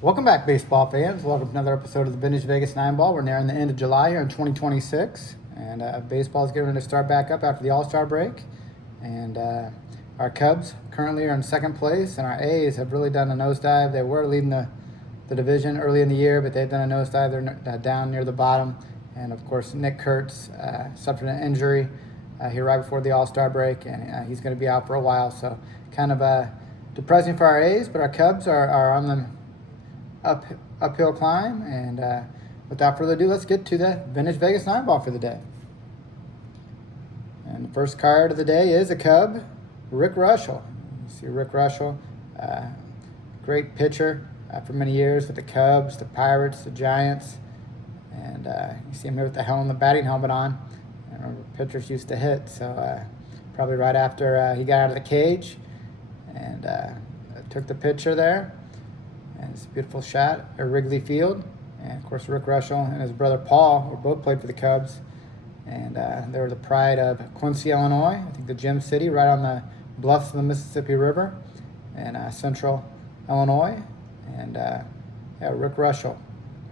Welcome back, baseball fans. Welcome to another episode of the Vintage Vegas 9 Ball. We're nearing the end of July here in 2026, and baseball is getting ready to start back up after the All-Star break. And our Cubs currently are in second place, and our A's have really done a nosedive. They were leading the division early in the year, but they've done a nosedive. They're down near the bottom. And, of course, Nick Kurtz suffered an injury here right before the All-Star break, and he's going to be out for a while. So kind of depressing for our A's, but our Cubs are on the uphill climb, and without further ado, let's get to the Vintage Vegas 9 Ball for the day. And the first card of the day is a Cub, Rick Russell. You see Rick Russell, great pitcher for many years with the Cubs, the Pirates, the Giants, and you see him here with the batting helmet on. I remember pitchers used to hit, so probably right after he got out of the cage and took the picture there. And it's a beautiful shot at Wrigley Field. And, of course, Rick Russell and his brother Paul were both played for the Cubs. And they were the pride of Quincy, Illinois. I think the Gem City, right on the bluffs of the Mississippi River in central Illinois. And, Rick Russell.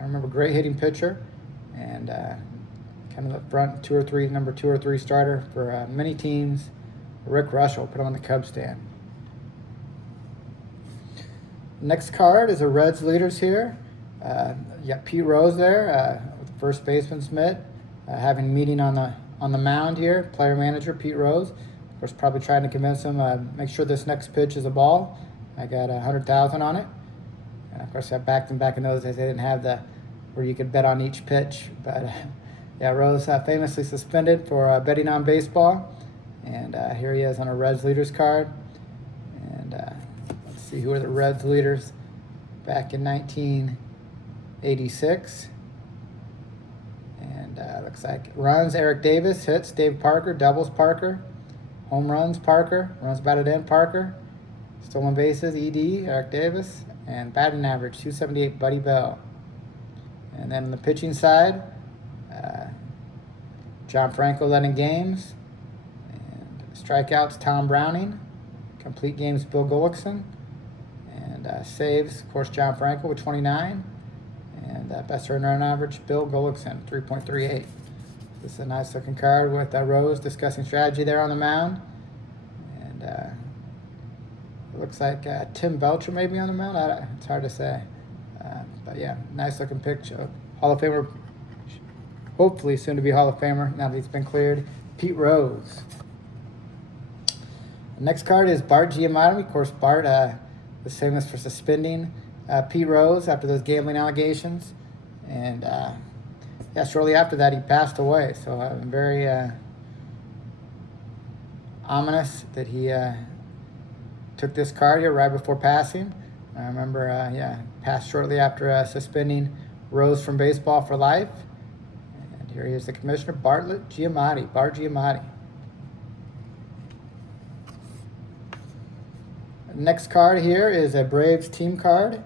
I remember great hitting pitcher and kind of the front number two or three starter for many teams. Rick Russell put him on the Cubs stand. Next card is a Reds leaders here. You got Pete Rose there with the first baseman's mitt, having a meeting on the mound here. Player manager Pete Rose, of course, probably trying to convince him make sure this next pitch is a ball. I got 100,000 on it, and of course I backed him back in those days. They didn't have where you could bet on each pitch, but Rose famously suspended for betting on baseball, and here he is on a Reds leaders card. See who are the Reds leaders back in 1986. And looks like runs, Eric Davis. Hits, Dave Parker. Doubles, Parker. Home runs, Parker. Runs batted in, Parker. Stolen bases, ED, Eric Davis. And batting average, 278, Buddy Bell. And then on the pitching side, John Franco led in games. And strikeouts, Tom Browning. Complete games, Bill Gullickson. Saves, of course, John Franco with 29. And best earned run average, Bill Gullickson, 3.38. This is a nice looking card with Rose discussing strategy there on the mound. And it looks like Tim Belcher may be on the mound. It's hard to say. But yeah, nice looking picture. Hall of Famer, hopefully soon to be Hall of Famer now that he's been cleared, Pete Rose. The next card is Bart Giamatti. Of course, Bart was famous for suspending Pete Rose after those gambling allegations. And, shortly after that, he passed away. So I'm very ominous that he took this card here right before passing. I remember, passed shortly after suspending Rose from baseball for life. And here he is, the commissioner, Bart Giamatti. Next card here is a Braves team card,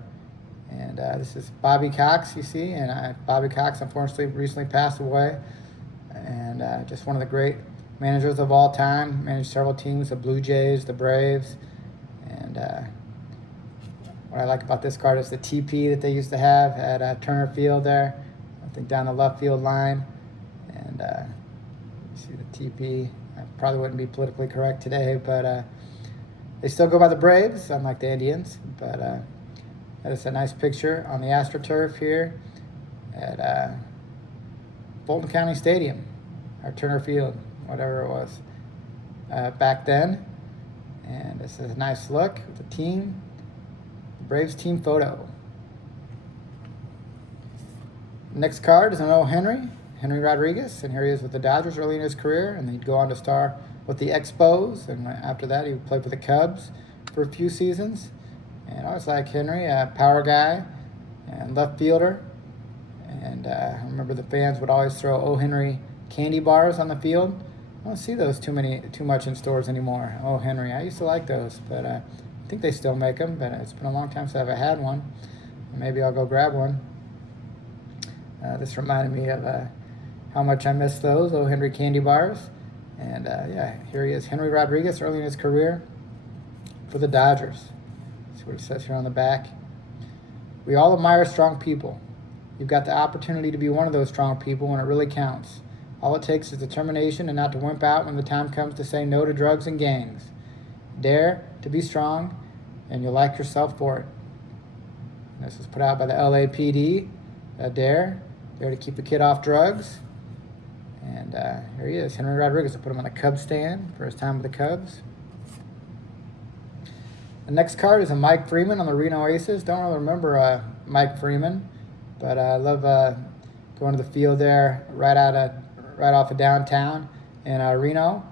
and this is Bobby Cox, you see, and Bobby Cox unfortunately recently passed away, and just one of the great managers of all time. Managed several teams, the Blue Jays, the Braves, and what I like about this card is the TP that they used to have at Turner Field there, I think down the left field line, and you see the TP. I probably wouldn't be politically correct today, but they still go by the Braves, unlike the Indians. But that is a nice picture on the AstroTurf here at Fulton County Stadium, or Turner Field, whatever it was back then. And this is a nice look at the team, the Braves team photo. Next card is an Henry Rodriguez, and here he is with the Dodgers early in his career, and he'd go on to star with the Expos, and after that he played for the Cubs for a few seasons. And I always like Henry, a power guy and left fielder. And I remember the fans would always throw O. Henry candy bars on the field. I don't see those too much in stores anymore. O. Henry, I used to like those, but I think they still make them. But it's been a long time since I've had one. Maybe I'll go grab one. This reminded me of how much I miss those O. Henry candy bars. And here he is, Henry Rodriguez, early in his career for the Dodgers. See what it says here on the back. We all admire strong people. You've got the opportunity to be one of those strong people when it really counts. All it takes is determination and not to wimp out when the time comes to say no to drugs and gangs. Dare to be strong, and you'll like yourself for it. This was put out by the LAPD. Dare to keep a kid off drugs. And here he is, Henry Rodriguez. I put him on a Cubs stand for his time with the Cubs. The next card is a Mike Freeman on the Reno Aces. Don't really remember Mike Freeman, but I love going to the field there right off of downtown in Reno.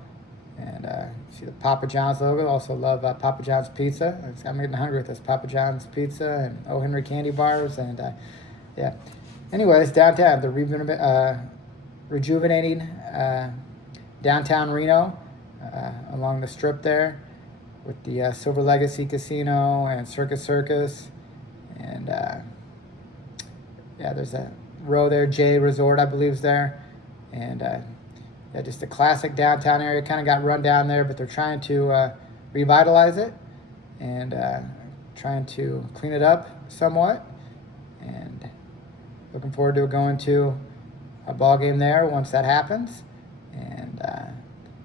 And see the Papa John's logo. Also love Papa John's pizza. I'm getting hungry with this Papa John's pizza and O. Henry candy bars. And yeah. Anyways, downtown, the rejuvenating downtown Reno along the strip there with the Silver Legacy Casino and Circus. And yeah, there's a row there, J Resort, I believe, is there. And yeah, just a classic downtown area. Kind of got run down there, but they're trying to revitalize it and trying to clean it up somewhat. And looking forward to going to a ball game there once that happens. And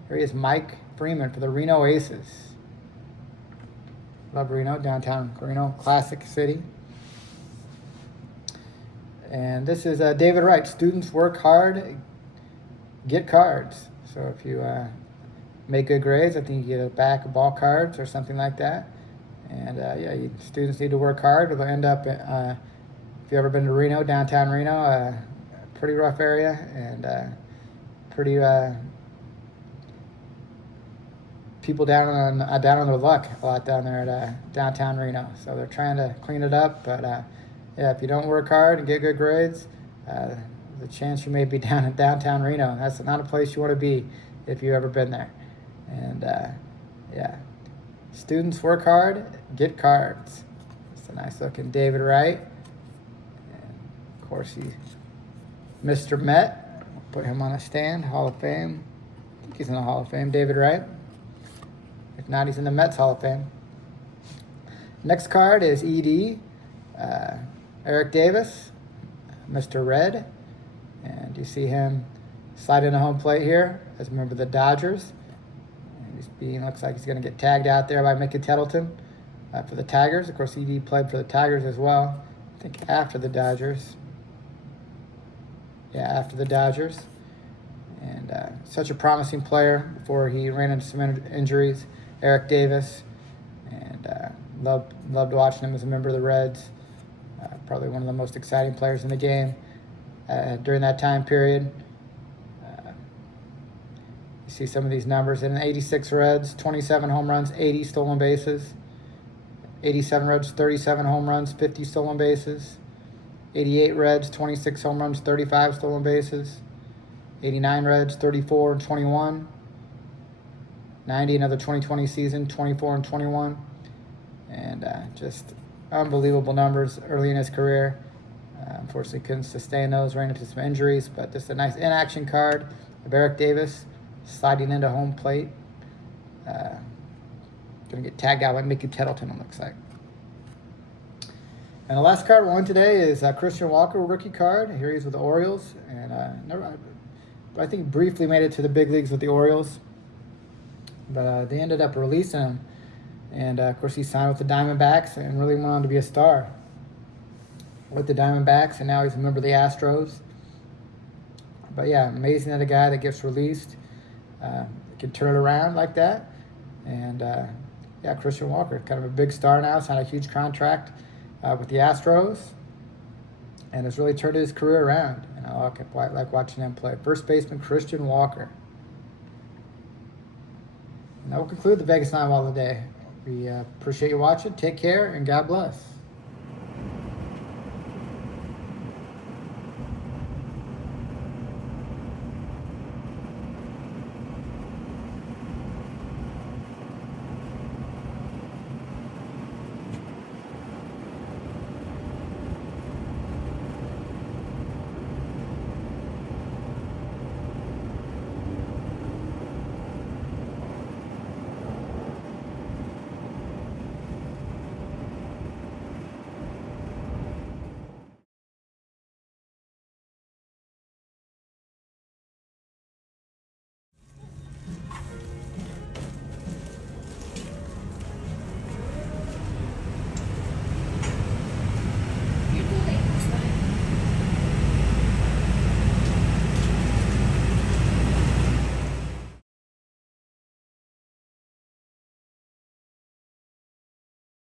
here he is, Mike Freeman for the Reno Aces. Love Reno, downtown Reno, classic city. And this is David Wright. Students work hard, get cards. So if you make good grades, I think you get a back of ball cards or something like that. And yeah, students need to work hard or they'll end up, if you've ever been to Reno, downtown Reno, pretty rough area and pretty people down on their luck a lot down there at downtown Reno. So they're trying to clean it up, but yeah, if you don't work hard and get good grades, there's a chance you may be down in downtown Reno. That's not a place you want to be if you've ever been there. And yeah, students work hard, get cards. It's a nice looking David Wright. And of course, he's Mr. Met. We'll put him on a stand, Hall of Fame. I think he's in the Hall of Fame, David Wright. If not, he's in the Mets Hall of Fame. Next card is ED. Eric Davis, Mr. Red. And you see him slide into home plate here as a member of the Dodgers. And looks like he's going to get tagged out there by Mickey Tettleton for the Tigers. Of course, ED played for the Tigers as well. I think after the Dodgers. Yeah, after the Dodgers. And such a promising player before he ran into some injuries. Eric Davis. And loved watching him as a member of the Reds. Probably one of the most exciting players in the game during that time period. You see some of these numbers. In 86 Reds, 27 home runs, 80 stolen bases. 87 Reds, 37 home runs, 50 stolen bases. 88 Reds, 26 home runs, 35 stolen bases. 89 Reds, 34 and 21. 90, another 2020 season, 24 and 21. And just unbelievable numbers early in his career. Unfortunately, couldn't sustain those, ran into some injuries, but just a nice in-action card of Eric Davis sliding into home plate. Going to get tagged out by Mickey Tettleton, it looks like. And the last card we're on today is Christian Walker, rookie card. Here he is with the Orioles. And I think briefly made it to the big leagues with the Orioles. But they ended up releasing him. And, of course, he signed with the Diamondbacks and really went on to be a star with the Diamondbacks, and now he's a member of the Astros. But, yeah, amazing that a guy that gets released can turn it around like that. And, yeah, Christian Walker, kind of a big star now, signed a huge contract with the Astros, and has really turned his career around. And I like watching him play. First baseman Christian Walker. And that will conclude the Vegas 9 Ball of the day. We appreciate you watching. Take care, and God bless.